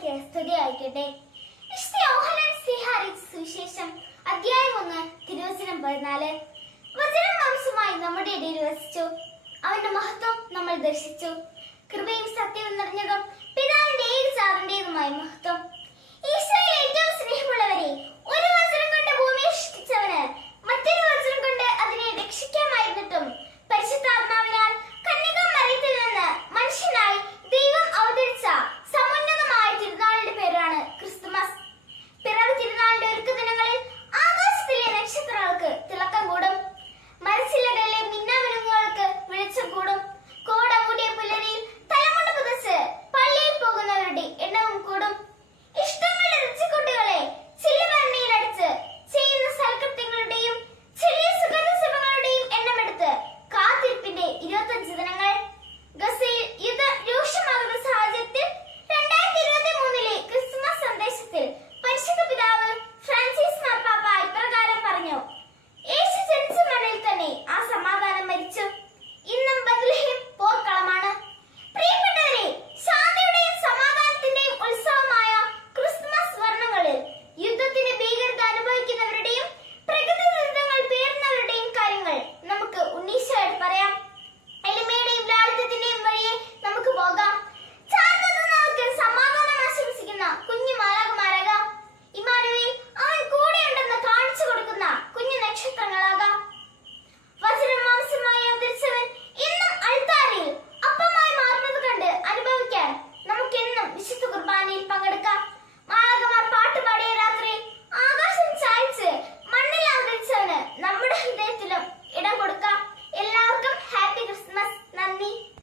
മിശിഹായ്ക്ക് സ്തുതിയായിരിക്കട്ടെ. വിശുദ്ധ യോഹന്നാൻ ശ്ലീഹ അറിയിച്ച സുവിശേഷം അധ്യായം 1 തിരുവചനം 14. വചനം മാംസമായി നമ്മുടെ ഇടയിൽ വസിച്ചു, അവന്റെ മഹത്വം നമ്മൾ ദർശിച്ചു, കൃപയും